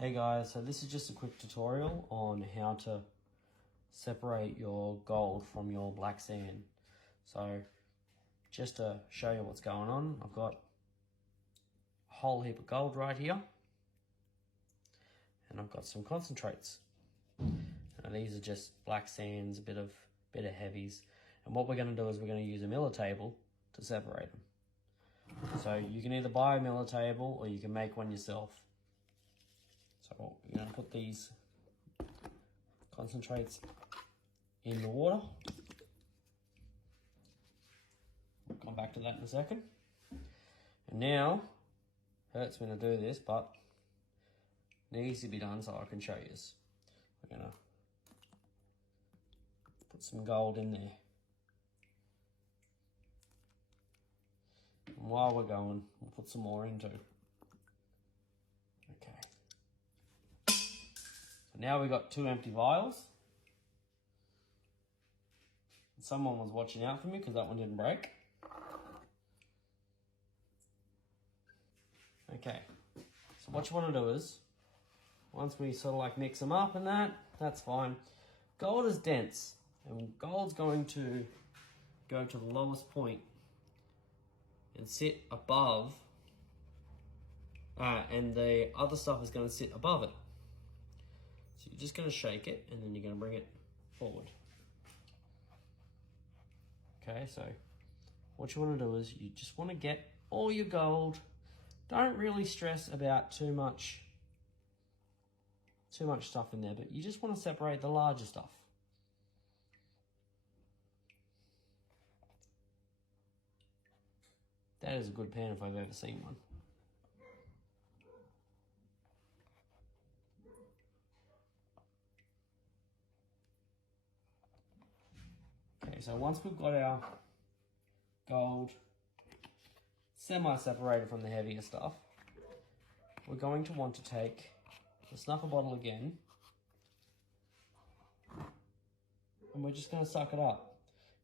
Hey guys, so this is just a quick tutorial on how to separate your gold from your black sand. So just to show you what's going on, I've got a whole heap of gold right here and I've got some concentrates. And these are just black sands, a bit of heavies. And what we're going to do is we're going to use a Miller table to separate them. So you can either buy a Miller table or you can make one yourself. So you're going to put these concentrates in the water. We'll come back to that in a second. And now, hurts me to do this, but it needs to be done so I can show you this. We're going to put some gold in there. And while we're going, we'll put some more in too. Okay. So now we've got two empty vials. Someone was watching out for me because that one didn't break. Okay, so what you want to do is, once we sort of like mix them up and that's fine. Gold is dense, and gold's going to go to the lowest point and sit above, and the other stuff is going to sit above it. So you're just going to shake it, and then you're going to bring it forward. Okay, so what you want to do is you just want to get all your gold. Don't really stress about too much stuff in there, but you just want to separate the larger stuff. That is a good pan if I've ever seen one. Okay, so once we've got our gold semi-separated from the heavier stuff, we're going to want to take the snuffer bottle again, and we're just going to suck it up.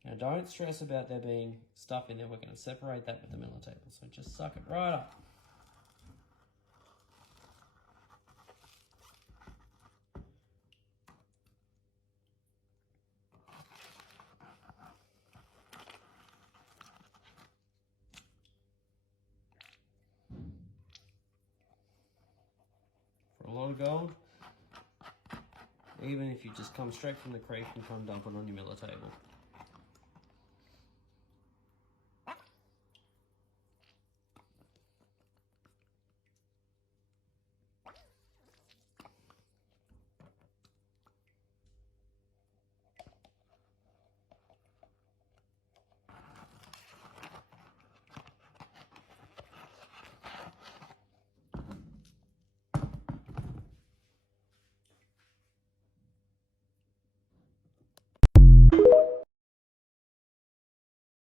Now don't stress about there being stuff in there, we're going to separate that with the Miller table, so just suck it right up. For a lot of gold, even if you just come straight from the creek and come dump it on your Miller table.